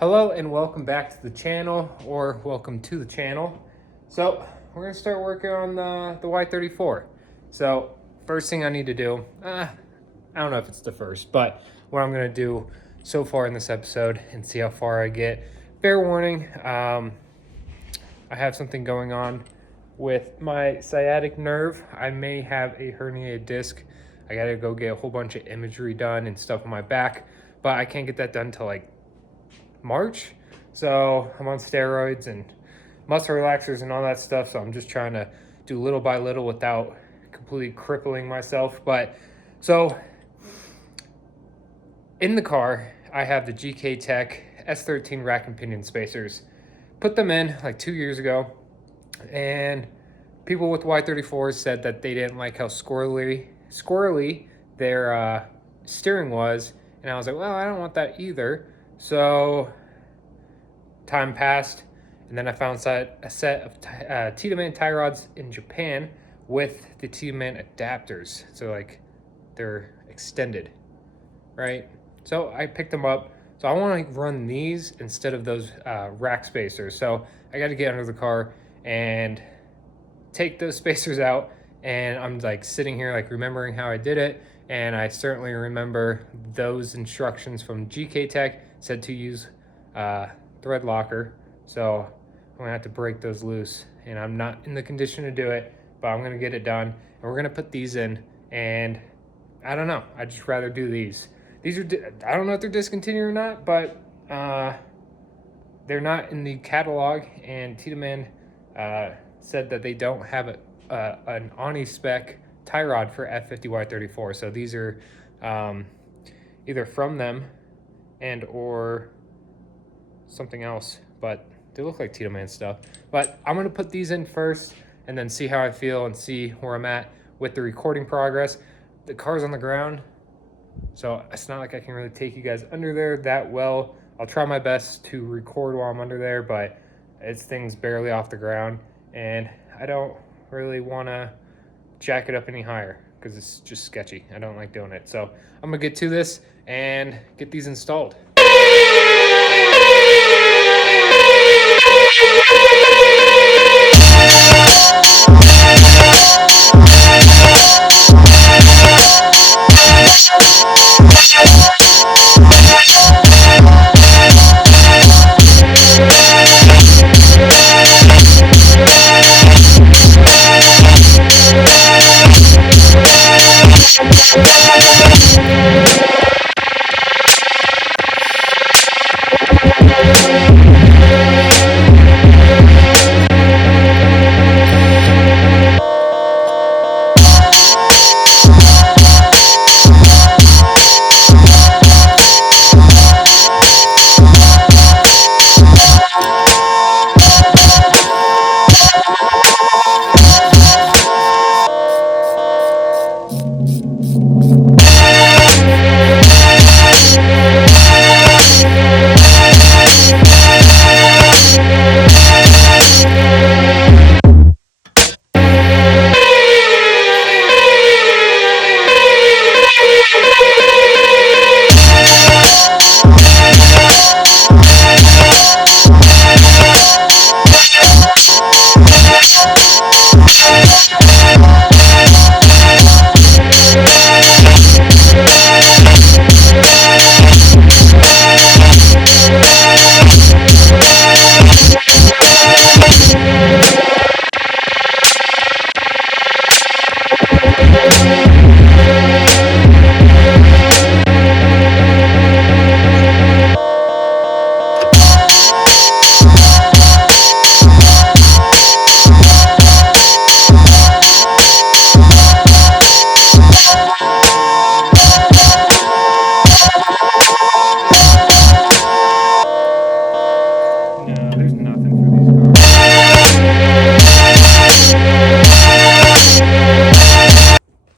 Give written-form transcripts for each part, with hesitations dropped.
Hello and welcome back to the channel, or welcome to the channel. So we're gonna start working on the Y34. So first thing I need to do, I don't know if it's the first, but what I'm gonna do so far in this episode and see how far I get. Fair warning, I have something going on with my sciatic nerve. I may have a herniated disc. I gotta go get a whole bunch of imagery done and stuff on my back, but I can't get that done till like March. So I'm on steroids and muscle relaxers and all that stuff. So I'm just trying to do little by little without completely crippling myself. But so in the car, I have the GK Tech S13 rack and pinion spacers. Put them in like 2 years ago, and people with Y34s said that they didn't like how squirrely their steering was, and I was like, well, I don't want that either. So time passed, and then I found a set of Tiedemann tie rods in Japan with the Tiedemann adapters. So like they're extended, right? So I picked them up. So I want to run these instead of those rack spacers. So I got to get under the car and take those spacers out. And I'm like sitting here like remembering how I did it. And I certainly remember those instructions from GK Tech said to use thread locker. So I'm gonna have to break those loose, and I'm not in the condition to do it, but I'm gonna get it done. And we're gonna put these in, and I don't know, I'd just rather do these. These are, I don't know if they're discontinued or not, but they're not in the catalog, and Tiedemann said that they don't have an Oni spec tie rod for F50Y34. So these are either from them and or something else, but they look like Tiedemann stuff. But I'm gonna put these in first and then see how I feel and see where I'm at with the recording progress. The car's on the ground, so it's not like I can really take you guys under there that well. I'll try my best to record while I'm under there, but thing's barely off the ground, and I don't really wanna jack it up any higher because it's just sketchy. I don't like doing it. So I'm gonna get to this and get these installed.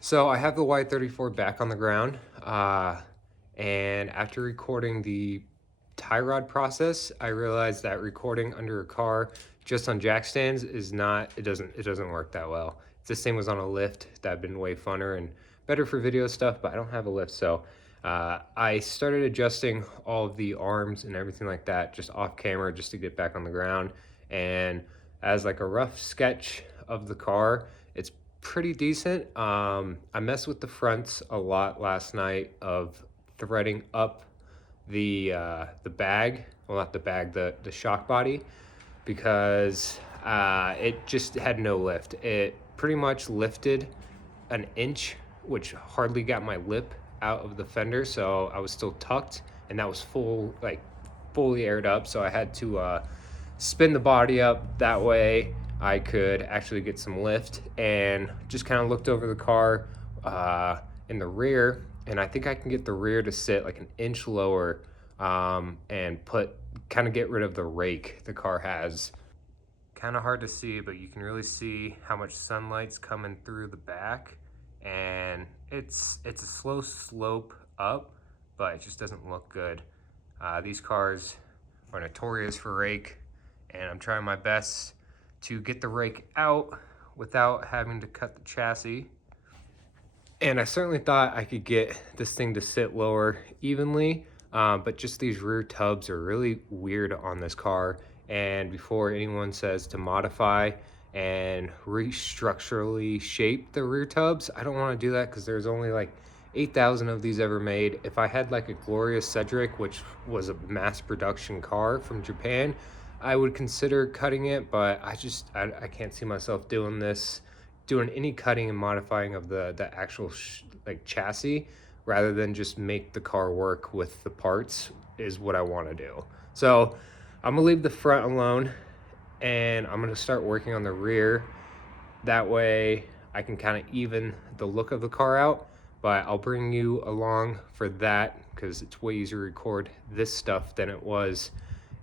So I have the Y34 back on the ground, and after recording the tie rod process, I realized that recording under a car just on jack stands is not, it doesn't work that well. If this thing was on a lift, that'd been way funner and better for video stuff, but I don't have a lift, so I started adjusting all of the arms and everything like that just off camera just to get back on the ground. And as like a rough sketch of the car, it's pretty decent. I messed with the fronts a lot last night of threading up the bag, well, not the bag, the shock body, because it just had no lift. It pretty much lifted an inch, which hardly got my lip out of the fender, so I was still tucked, and that was fully aired up. So I had to spin the body up that way I could actually get some lift, and just kind of looked over the car in the rear, and I think I can get the rear to sit like an inch lower, and kind of get rid of the rake the car has. Kind of hard to see, but you can really see how much sunlight's coming through the back, and it's a slow slope up, but it just doesn't look good. These cars are notorious for rake, and I'm trying my best to get the rake out without having to cut the chassis. And I certainly thought I could get this thing to sit lower evenly, but just these rear tubs are really weird on this car. And before anyone says to modify and restructurally shape the rear tubs, I don't want to do that because there's only like 8,000 of these ever made. If I had like a Gloria Cedric, which was a mass production car from Japan, I would consider cutting it, but I can't see myself doing any cutting and modifying of the actual like chassis, rather than just make the car work with the parts is what I want to do. So I'm gonna leave the front alone, and I'm gonna start working on the rear. That way I can kind of even the look of the car out, but I'll bring you along for that because it's way easier to record this stuff than it was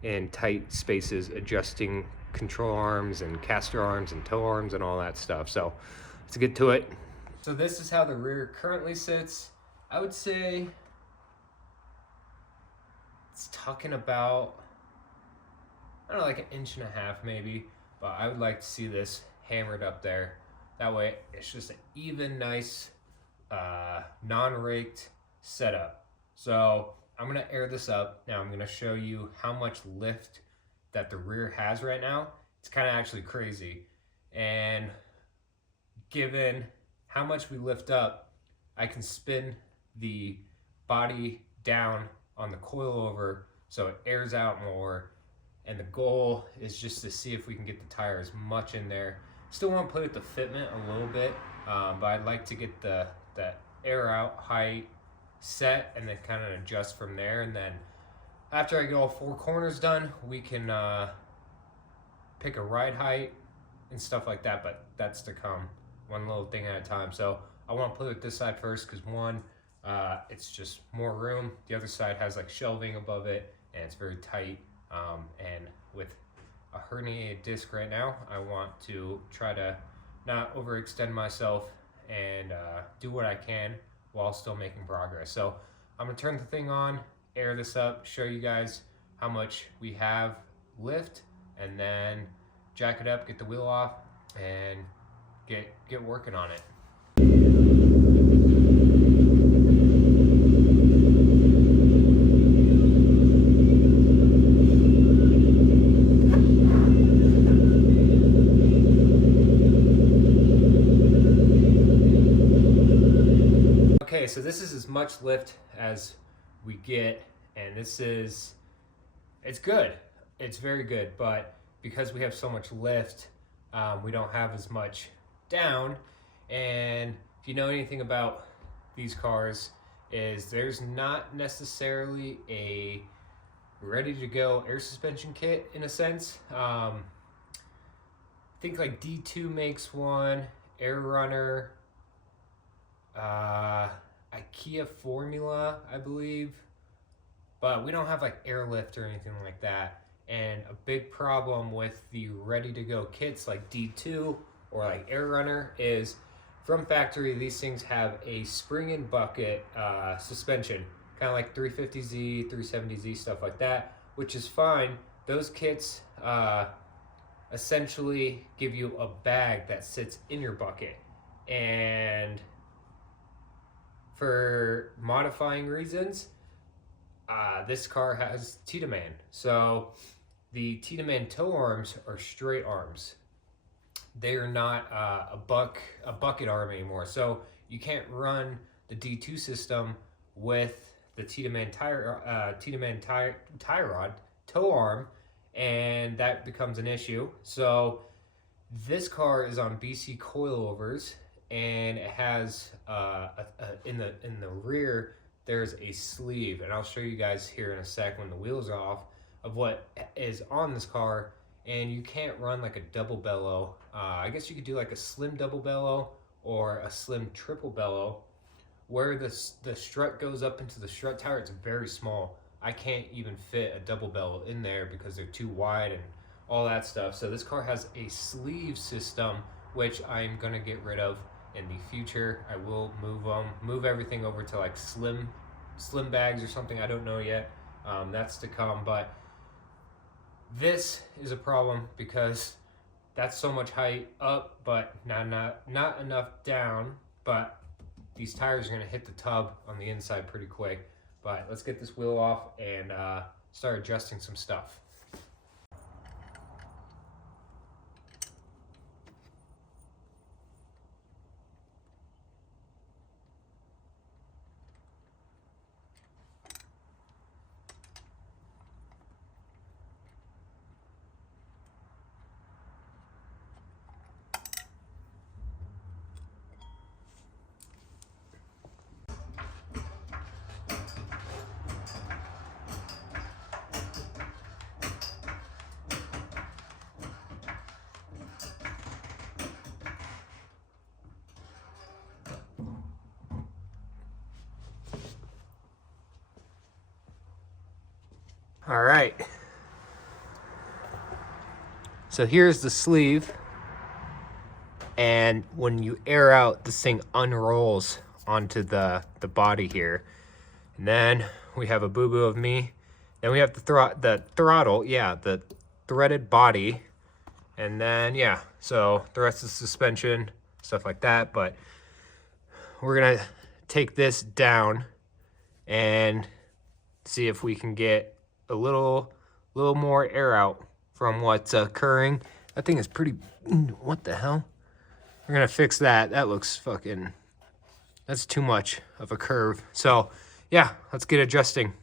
in tight spaces, adjusting control arms and caster arms and tow arms and all that stuff. So let's get to it. So this is how the rear currently sits. I would say it's tucking about, I don't know, like 1.5 inches maybe, but I would like to see this hammered up there. That way it's just an even, nice, non-raked setup. So I'm gonna air this up. Now I'm gonna show you how much lift that the rear has right now. It's kind of actually crazy. And given how much we lift up, I can spin the body down on the coilover so it airs out more. And the goal is just to see if we can get the tire as much in there. Still want to play with the fitment a little bit, but I'd like to get that air out height set and then kind of adjust from there. And then after I get all 4 corners done, we can pick a ride height and stuff like that, but that's to come, one little thing at a time. So I want to play with this side first because one, it's just more room. The other side has like shelving above it and it's very tight. And with a herniated disc right now, I want to try to not overextend myself and do what I can while still making progress. So I'm gonna turn the thing on, air this up, show you guys how much we have lift, and then jack it up, get the wheel off, and get working on it. Okay, so this is as much lift as we get, and it's good. It's very good, but because we have so much lift, we don't have as much down. And if you know anything about these cars, is there's not necessarily a ready to go air suspension kit in a sense. I think like D2 makes one, Air Runner, IKEA Formula, I believe, but we don't have like airlift or anything like that. And a big problem with the ready to go kits like D2 or like Air Runner is from factory, these things have a spring and bucket suspension, kind of like 350Z, 370Z, stuff like that, which is fine. Those kits essentially give you a bag that sits in your bucket. And For modifying reasons, this car has Tiedemann. So the Tiedemann toe arms are straight arms. They are not a bucket arm anymore. So you can't run the D2 system with the Tiedemann tie rod toe arm, and that becomes an issue. So this car is on BC coilovers, and it has in the rear there's a sleeve, and I'll show you guys here in a sec when the wheels are off of what is on this car. And you can't run like a double bellow. I guess you could do like a slim double bellow or a slim triple bellow. Where the strut goes up into the strut tower, it's very small. I can't even fit a double bellow in there because they're too wide and all that stuff. So this car has a sleeve system, which I'm gonna get rid of in the future. I will move everything over to like slim bags or something. I don't know yet. That's to come, but this is a problem because that's so much height up, but not enough down. But these tires are gonna hit the tub on the inside pretty quick. But let's get this wheel off and start adjusting some stuff. All right. So here's the sleeve. And when you air out, this thing unrolls onto the body here. And then we have a boo-boo of me. Then we have the throttle, yeah, the threaded body. And then, yeah, so the rest of the suspension, stuff like that. But we're gonna take this down and see if we can get a little more air out from what's occurring. That thing is pretty, what the hell? We're gonna fix that. That looks fucking, that's too much of a curve. So yeah, let's get adjusting.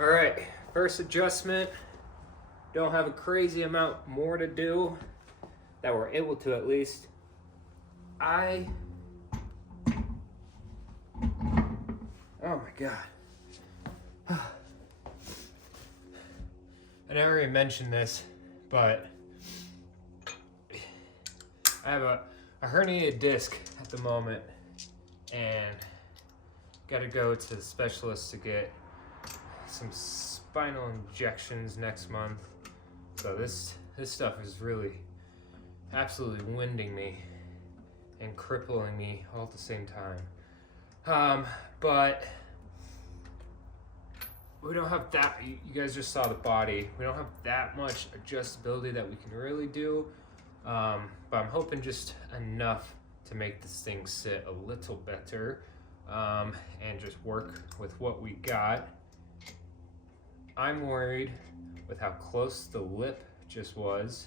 All right, first adjustment. Don't have a crazy amount more to do, that we're able to at least. Oh my God. And I already mentioned this, but I have a herniated disc at the moment and gotta go to the specialist to get some spinal injections next month. So this stuff is really absolutely winding me and crippling me all at the same time. But we don't have that, you guys just saw the body. We don't have that much adjustability that we can really do. But I'm hoping just enough to make this thing sit a little better, and just work with what we got. I'm worried with how close the lip just was.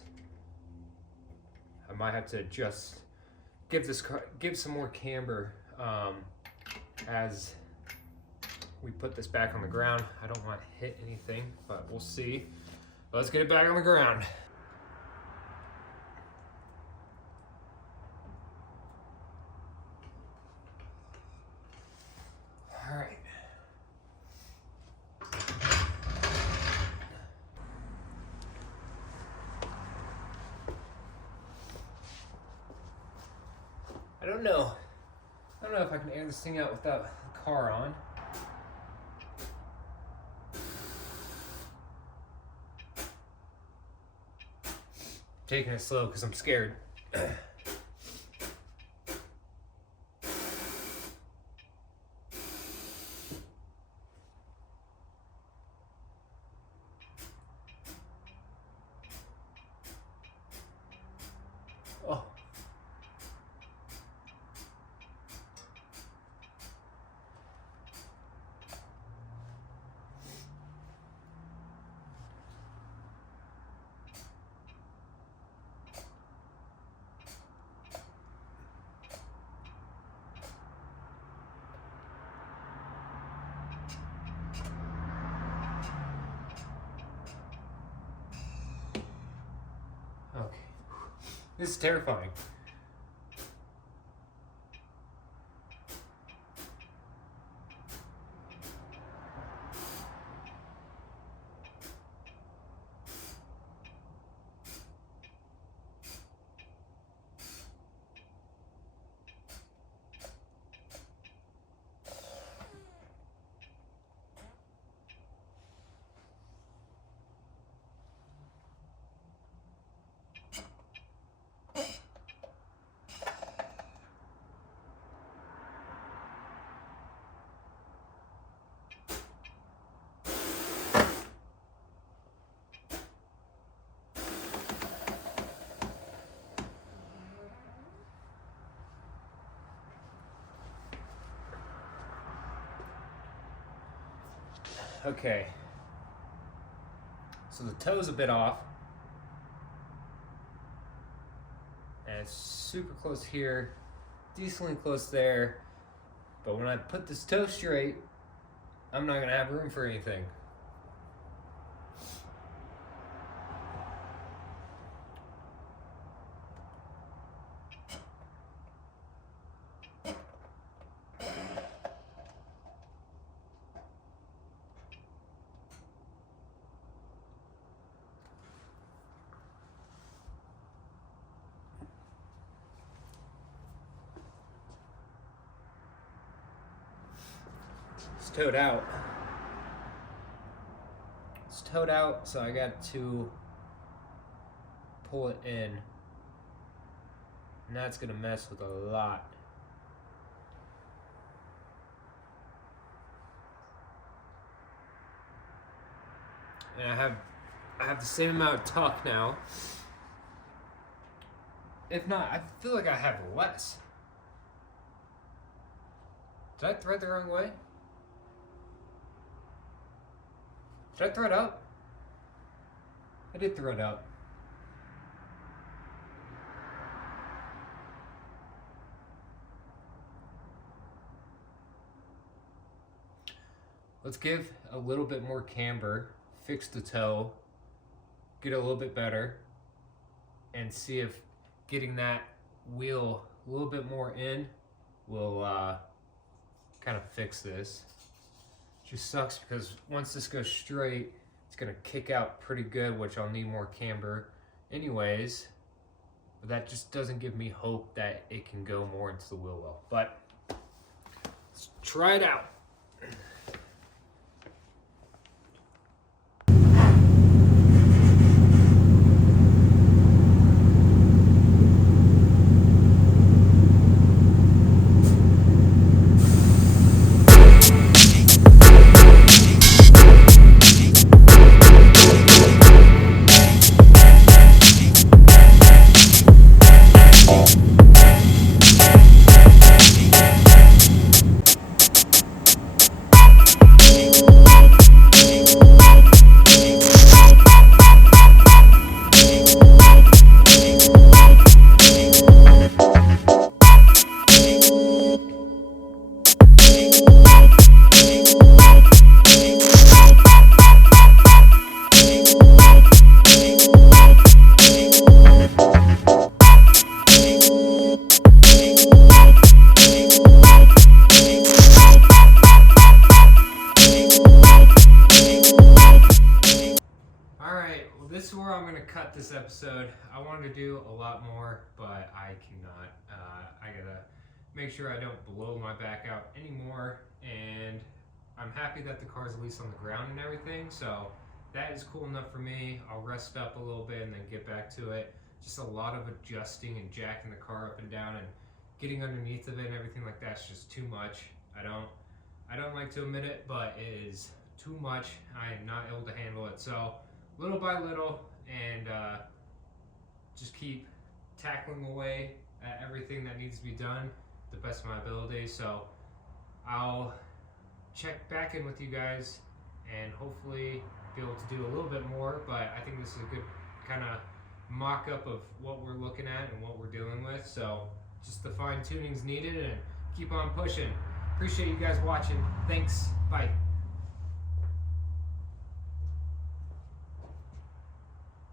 I might have to adjust, give some more camber, as we put this back on the ground. I don't want to hit anything, but we'll see. Let's get it back on the ground. All right. I don't know if I can air this thing out without the car on. Taking it slow because I'm scared. Oh. Okay. This is terrifying. Okay. So the toe's a bit off. And it's super close here, decently close there. But when I put this toe straight, I'm not gonna have room for anything. It's toed out. It's toed out, so I got to pull it in. And that's gonna mess with a lot. And I have the same amount of tuck now. If not, I feel like I have less. Did I thread the wrong way? Did I thread up? I did thread up. Let's give a little bit more camber, fix the toe, get a little bit better, and see if getting that wheel a little bit more in will kind of fix this. Just sucks because once this goes straight, it's gonna kick out pretty good, which I'll need more camber anyways. But that just doesn't give me hope that it can go more into the wheel well. But let's try it out. I'm gonna cut this episode. I wanted to do a lot more, but I cannot. I gotta make sure I don't blow my back out anymore, and I'm happy that the car's at least on the ground and everything, so that is cool enough for me. I'll rest up a little bit and then get back to it. Just a lot of adjusting and jacking the car up and down and getting underneath of it and everything like that's just too much. I don't like to admit it, but it is too much. I am not able to handle it. So little by little, and just keep tackling away at everything that needs to be done to the best of my ability. So I'll check back in with you guys and hopefully be able to do a little bit more, but I think this is a good kind of mock-up of what we're looking at and what we're dealing with. So just the fine tuning's needed, and keep on pushing. Appreciate you guys watching. Thanks. Bye.